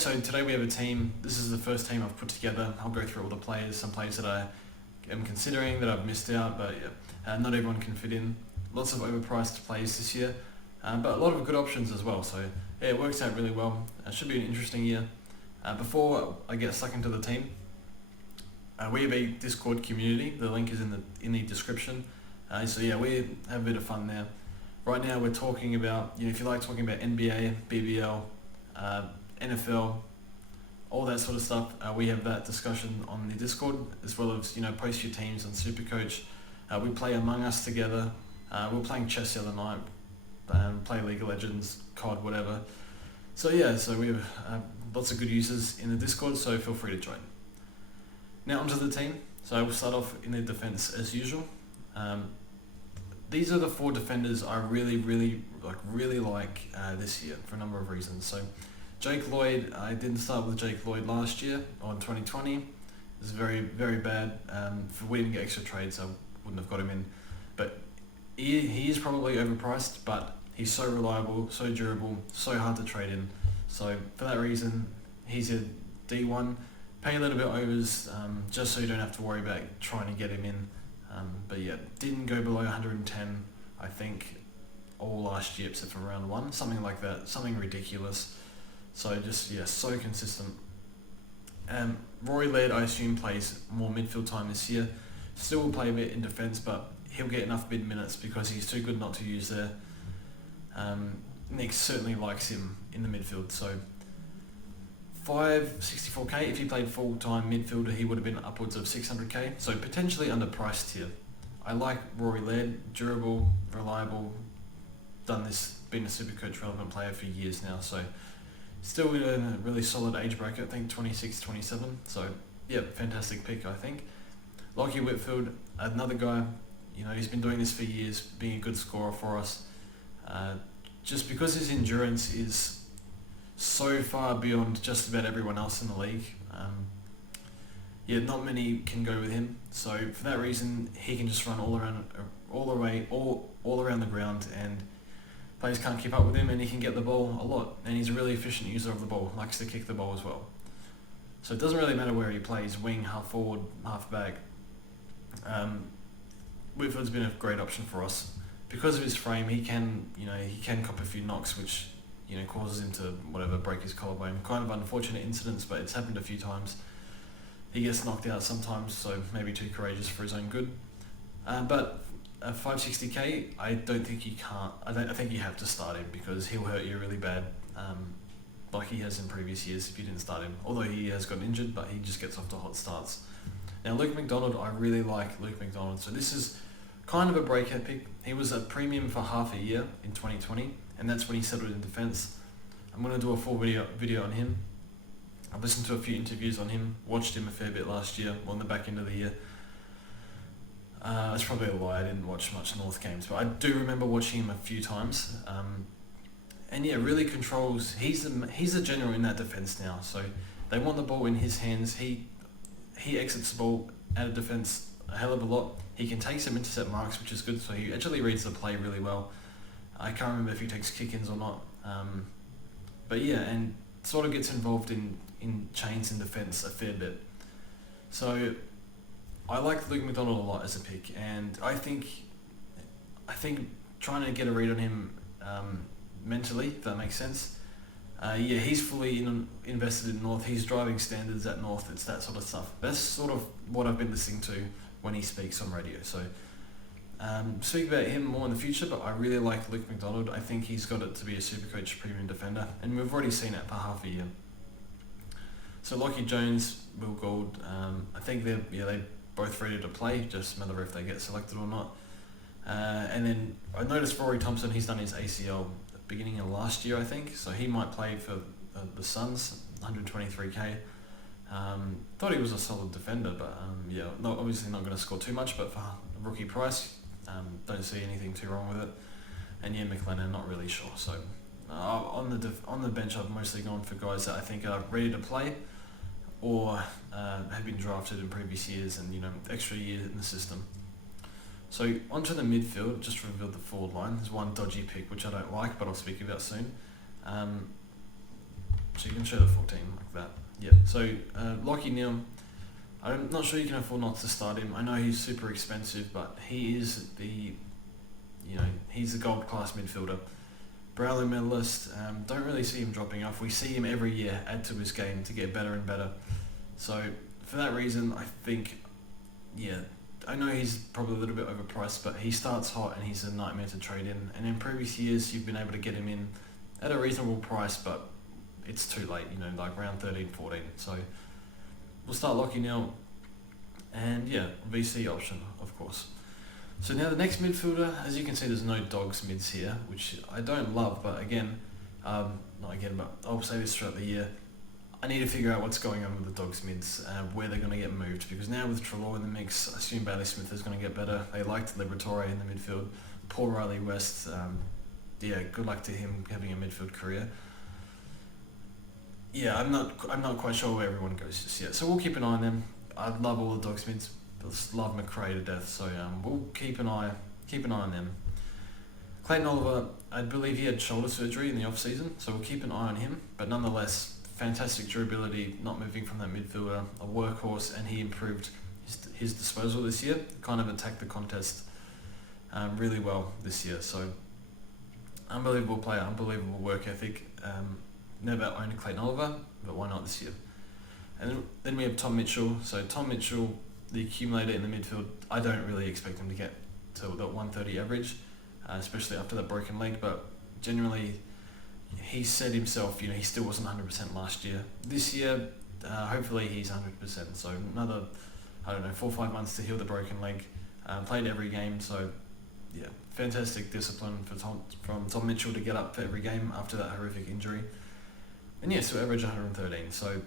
So today we have a team. This is the first team I've put together. I'll go through all the players, some players that I am considering that I've missed out, but yeah, not everyone can fit in. Lots of overpriced players this year, but a lot of good options as well. So yeah, it works out really well. It should be an interesting year. Before I get stuck into the team, we have a Discord community. The link is in the description. So yeah, we have a bit of fun there. Right now we're talking about, if you like talking about NBA, BBL, NFL, all that sort of stuff, we have that discussion on the Discord, as well as, post your teams on Supercoach. We play Among Us together. We were playing chess the other night, play League of Legends, COD, whatever. So yeah, so we have lots of good users in the Discord, so feel free to join. Now onto the team. So I will start off in the defense as usual. These are the four defenders I really like this year for a number of reasons. So Jake Lloyd, I didn't start with Jake Lloyd last year, or in 2020. It was very, very bad. If we didn't get extra trades, I wouldn't have got him in. But he is probably overpriced, but he's so reliable, so durable, so hard to trade in. So for that reason, he's a D1. Pay a little bit overs, just so you don't have to worry about trying to get him in. But yeah, didn't go below 110, I think, all last year except for round one, something like that, something ridiculous. So just, so consistent. Rory Laird, I assume, plays more midfield time this year. Still will play a bit in defence, but he'll get enough mid minutes because he's too good not to use there. Nick certainly likes him in the midfield, so 564k. If he played full-time midfielder, he would have been upwards of 600k, so potentially underpriced here. I like Rory Laird, durable, reliable, been a Supercoach relevant player for years now, so still in a really solid age bracket, I think 26, 27, so yeah, fantastic pick, I think. Lockie Whitfield, another guy, he's been doing this for years, being a good scorer for us. Just because his endurance is so far beyond just about everyone else in the league. Not many can go with him. So for that reason, he can just run all around the ground, and players can't keep up with him, and he can get the ball a lot. And he's a really efficient user of the ball, likes to kick the ball as well. So it doesn't really matter where he plays, wing, half forward, half back. Whitfield's been a great option for us. Because of his frame, he can cop a few knocks, which causes him to break his collarbone. Kind of unfortunate incidents, but it's happened a few times. He gets knocked out sometimes, so maybe too courageous for his own good. But at 560k, I think you have to start him because he'll hurt you really bad, like he has in previous years if you didn't start him. Although he has gotten injured, but he just gets off to hot starts. Now Luke McDonald, I really like Luke McDonald. So this is kind of a breakout pick. He was a premium for half a year in 2020, and that's when he settled in defence. I'm going to do a full video on him. I've listened to a few interviews on him, watched him a fair bit last year, on the back end of the year. It's probably a lie, I didn't watch much North games, but I do remember watching him a few times. And yeah, really controls, he's the general in that defence now, so they want the ball in his hands. He exits the ball out of defence a hell of a lot. He can take some intercept marks, which is good, so he actually reads the play really well. I can't remember if he takes kick-ins or not. But yeah, and sort of gets involved in chains in defence a fair bit. So I like Luke McDonald a lot as a pick, and I think trying to get a read on him mentally, if that makes sense. He's fully invested in North. He's driving standards at North. It's that sort of stuff. That's sort of what I've been listening to when he speaks on radio. So speak about him more in the future, but I really like Luke McDonald. I think he's got it to be a Supercoach premium defender, and we've already seen it for half a year. So Lockie Jones, Will Gould, I think they're both ready to play, just a matter if they get selected or not. And then I noticed Rory Thompson, he's done his ACL at the beginning of last year, I think, so he might play for the Suns, 123k. Thought he was a solid defender, but obviously not going to score too much, but for rookie price, don't see anything too wrong with it. And McLennan, not really sure. So on the bench, I've mostly gone for guys that I think are ready to play, or have been drafted in previous years and extra year in the system. So onto the midfield, just revealed the forward line. There's one dodgy pick which I don't like, but I'll speak about soon. So you can show the 14 like that. Yeah. So Lockie Neal, I'm not sure you can afford not to start him. I know he's super expensive, but he is he's the gold class midfielder. Brownlow medalist. Don't really see him dropping off. We see him every year add to his game to get better and better. So for that reason, I think, I know he's probably a little bit overpriced, but he starts hot and he's a nightmare to trade in. And in previous years, you've been able to get him in at a reasonable price, but it's too late, like round 13, 14. So we'll start Lockie now. And VC option, of course. So now the next midfielder, as you can see, there's no dogs mids here, which I don't love, but but I'll say this throughout the year. I need to figure out what's going on with the dogs mids, where they're going to get moved, because now with Treloar in the mix, I assume Bailey Smith is going to get better. They liked Liberatore in the midfield. Poor Riley West, good luck to him having a midfield career. I'm not quite sure where everyone goes just yet, so we'll keep an eye on them. I love all the dogs mids. I love McRae to death, so we'll keep an eye on them. Clayton Oliver, I believe he had shoulder surgery in the off season, so we'll keep an eye on him. But nonetheless, fantastic durability, not moving from that midfielder, a workhorse, and he improved his disposal this year. Kind of attacked the contest really well this year. So unbelievable player, unbelievable work ethic. Never owned Clayton Oliver, but why not this year? And then we have Tom Mitchell. So Tom Mitchell, the accumulator in the midfield, I don't really expect him to get to that 130 average, especially after that broken leg, but generally he said himself, he still wasn't 100% last year. This year, hopefully he's 100%, so another, 4 or 5 months to heal the broken leg, played every game, so fantastic discipline from Tom Mitchell to get up for every game after that horrific injury. And so average 113, so I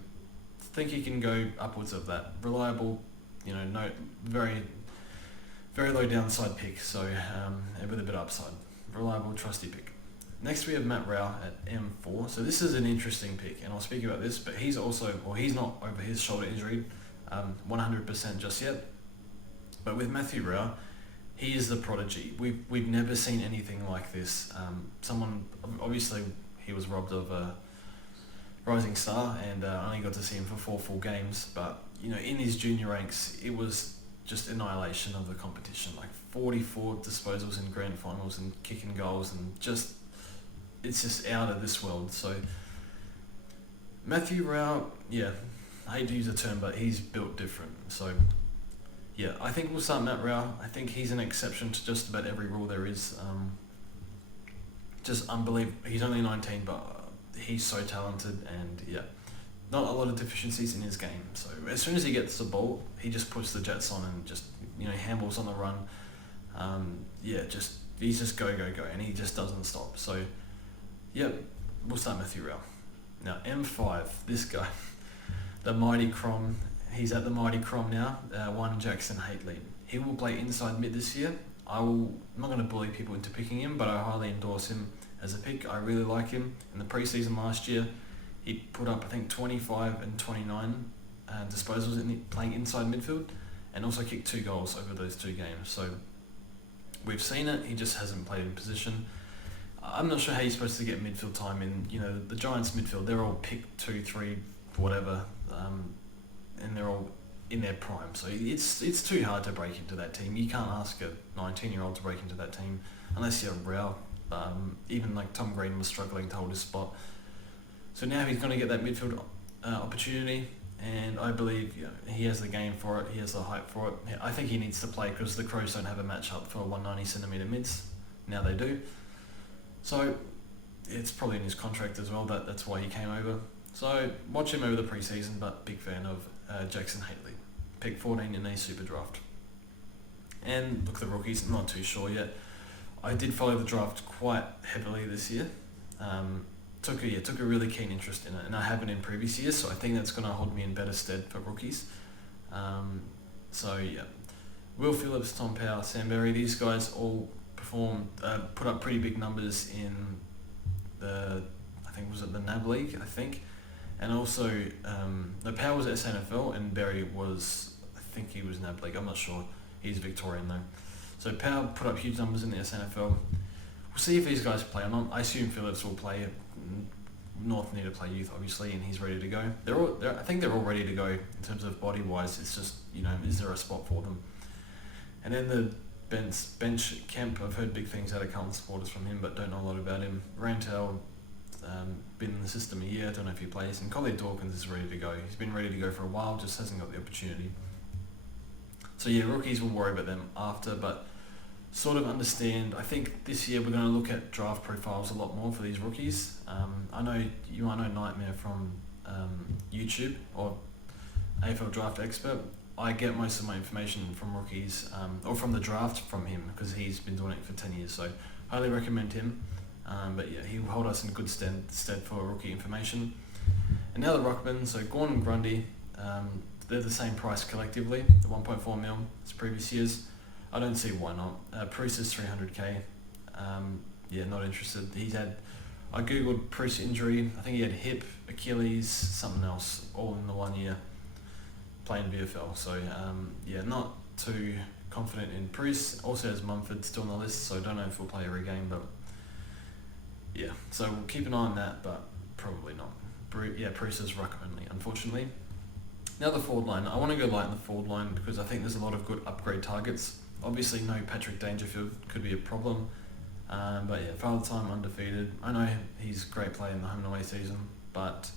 think he can go upwards of that. Reliable, no very very low downside pick, so with a bit of upside. Reliable, trusty pick. Next we have Matt Rao at M4. So this is an interesting pick, and I'll speak about this, but he's not over his shoulder injury 100% just yet. But with Matthew Rao, he is the prodigy. We've never seen anything like this. Obviously he was robbed of a rising star and only got to see him for 4 full games, but in his junior ranks it was just annihilation of the competition, like 44 disposals in grand finals and kicking goals, and it's just out of this world. So Matthew Rao, I hate to use the term, but he's built different. So I think we'll start Matt Rao. I think he's an exception to just about every rule there is. Just unbelievable. He's only 19, but he's so talented, and not a lot of deficiencies in his game. So as soon as he gets the ball, he just puts the jets on and just handles on the run. He's just go, and he just doesn't stop. So we'll start Matthew Rao. Now M5, this guy, the mighty Crom. He's at the mighty Crom now. One Jackson Haitley. He will play inside mid this year. I'm not going to bully people into picking him, but I highly endorse him as a pick. I really like him. In the preseason last year, he put up, I think, 25 and 29 disposals playing inside midfield, and also kicked 2 goals over those 2 games. So we've seen it. He just hasn't played in position. I'm not sure how you're supposed to get midfield time in. The Giants midfield, they're all pick 2, 3, whatever, and they're all in their prime. So it's too hard to break into that team. You can't ask a 19-year-old to break into that team unless you're Rao. Even like Tom Green was struggling to hold his spot. So now he's going to get that midfield opportunity, and I believe he has the game for it. He has the height for it. I think he needs to play because the Crows don't have a match-up for 190cm mids. Now they do. So it's probably in his contract as well. That's why he came over. So watch him over the preseason, but big fan of Jackson Haitley. Pick 14 in a super draft. And look, the rookies, I'm not too sure yet. I did follow the draft quite heavily this year. Took a really keen interest in it, and I haven't in previous years, so I think that's going to hold me in better stead for rookies. Will Phillips, Tom Power, Sam Berry, these guys all put up pretty big numbers in the NAB League, I think, and also Power was SNFL and Berry was, I think he was NAB League, I'm not sure, he's Victorian though. So Power put up huge numbers in the SNFL. We'll see if these guys play or not. I assume Phillips will play North need to play youth, obviously, and he's ready to go. I think they're all ready to go in terms of body-wise. It's just, is there a spot for them? And then the bench, Kemp, I've heard big things out of Carlton supporters from him, but don't know a lot about him. Rantel, been in the system a year, don't know if he plays. And Collier Dawkins is ready to go. He's been ready to go for a while, just hasn't got the opportunity. So yeah, rookies, we'll worry about them after, but sort of understand. I think this year we're going to look at draft profiles a lot more for these rookies. I know you might know Nightmare from YouTube or AFL Draft Expert. I get most of my information from rookies or from the draft from him because he's been doing it for 10 years. So highly recommend him. But yeah, he'll hold us in good stead for rookie information. And now the Ruckman, so Gorn and Grundy, they're the same price collectively, the 1.4 mil as previous years. I don't see why not. Bruce is 300k. Yeah, not interested. I googled Bruce injury. I think he had hip, Achilles, something else, all in the 1 year playing VFL. So yeah, not too confident in Bruce. Also has Mumford still on the list, so don't know if we'll play every game, but yeah. So we'll keep an eye on that, but probably not. Bruce is ruck only, unfortunately. Now the forward line. I want to go light in the forward line because I think there's a lot of good upgrade targets. Obviously, no Patrick Dangerfield could be a problem. But yeah, Father Time undefeated. I know he's a great player in the home and away season, but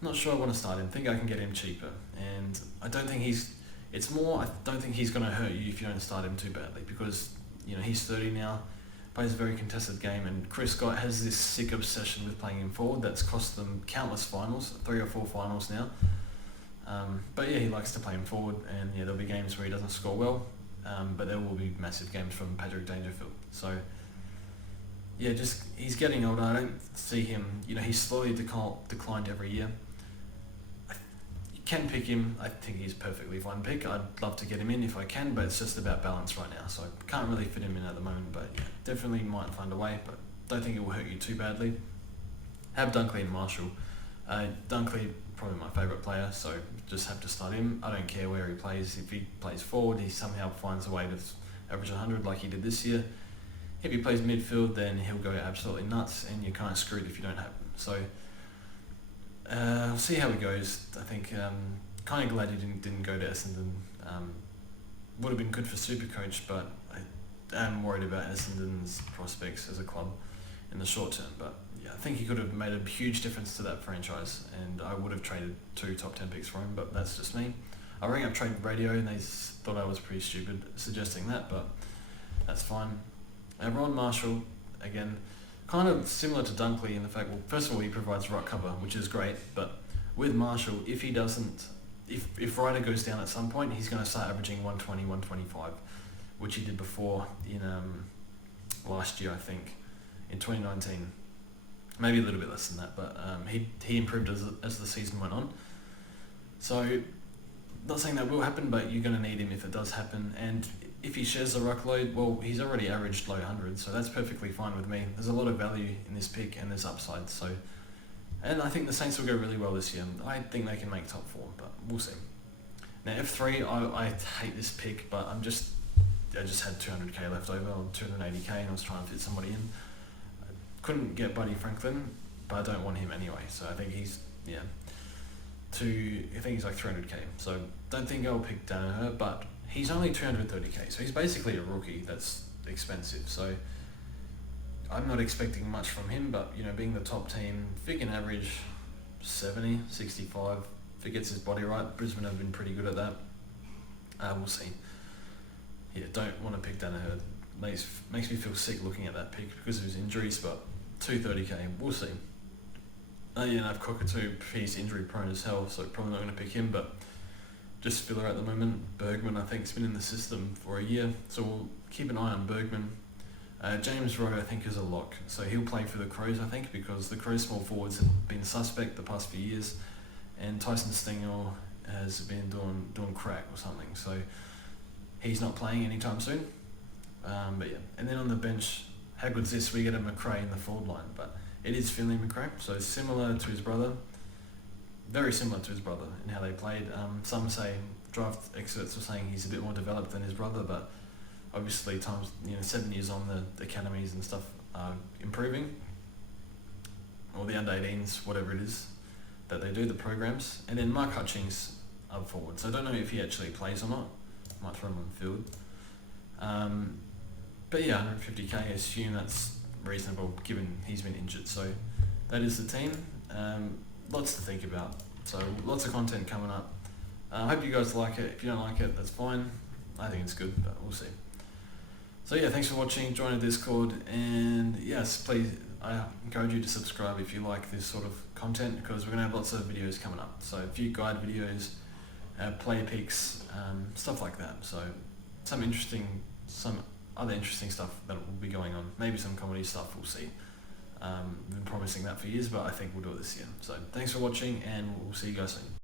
not sure I want to start him. I think I can get him cheaper. And I don't think he's going to hurt you if you don't start him too badly because, he's 30 now, plays a very contested game, and Chris Scott has this sick obsession with playing him forward that's cost them countless finals, 3 or 4 finals now. But yeah, he likes to play him forward, and yeah, there'll be games where he doesn't score well, but there will be massive games from Patrick Dangerfield. So yeah, he's getting older. I don't see him, he's slowly declined every year. You can pick him. I think he's a perfectly fine pick. I'd love to get him in if I can, but it's just about balance right now, so I can't really fit him in at the moment, but yeah, definitely might find a way, but don't think it will hurt you too badly. Have Dunkley and Marshall. Dunkley, probably my favourite player, so just have to start him. I don't care where he plays. If he plays forward, he somehow finds a way to average 100 like he did this year. If he plays midfield, then he'll go absolutely nuts, and you're kind of screwed if you don't have him. So we'll see how it goes. I think kind of glad he didn't go to Essendon. Would have been good for Supercoach, but I am worried about Essendon's prospects as a club in the short term. But yeah, I think he could have made a huge difference to that franchise, and I would have traded 2 top 10 picks for him, but that's just me. I rang up Trade Radio and they thought I was pretty stupid suggesting that, but that's fine. Ron Marshall, again, kind of similar to Dunkley in the fact, well, first of all, he provides ruck cover, which is great, but with Marshall, if Ryder goes down at some point, he's going to start averaging 120, 125, which he did before in last year, I think, in 2019. Maybe a little bit less than that, but he improved as the season went on. So, not saying that will happen, but you're going to need him if it does happen, and if he shares the ruck load, well, he's already averaged low 100, so that's perfectly fine with me. There's a lot of value in this pick, and there's upside, so... And I think the Saints will go really well this year. I think they can make top 4, but we'll see. Now, F3, I hate this pick, but I just had 200k left over, or 280k, and I was trying to fit somebody in. I couldn't get Buddy Franklin, but I don't want him anyway, so I think he's, I think he's like 300k, so don't think I'll pick Danaher, but he's only 230k, so he's basically a rookie that's expensive, so I'm not expecting much from him, but being the top team, if he can average 70, 65, if he gets his body right, Brisbane have been pretty good at that. We'll see. Yeah, don't want to pick Danaher. Makes me feel sick looking at that pick because of his injuries, but 230k, we'll see. I've Cockatoo, he's injury prone as hell, so probably not going to pick him, but just filler at the moment. Bergman, I think, has been in the system for a year, so we'll keep an eye on Bergman. James Rowe, I think, is a lock, so he'll play for the Crows, I think, because the Crows small forwards have been suspect the past few years, and Tyson Stengel has been doing crack or something, so he's not playing anytime soon. But yeah, and then on the bench, how good's this? We get a McRae in the forward line, but it is Finley McRae, so similar to his brother, very similar to his brother in how they played. Some say, draft experts are saying he's a bit more developed than his brother, but obviously times 7 years on, the academies and stuff are improving. or the under-18s, whatever it is that they do, the programs. And then Mark Hutchings up forward. So I don't know if he actually plays or not. Might throw him on the field. But yeah, 150k, I assume that's reasonable given he's been injured. So that is the team. Lots to think about. So lots of content coming up. I hope you guys like it. If you don't like it, that's fine. I think it's good, but we'll see. So yeah, thanks for watching. Join the Discord, and yes, please, I encourage you to subscribe if you like this sort of content, because we're going to have lots of videos coming up. So a few guide videos, player picks, stuff like that. So some other interesting stuff that will be going on. Maybe some comedy stuff, we'll see. I've been promising that for years, but I think we'll do it this year. So thanks for watching, and we'll see you guys soon.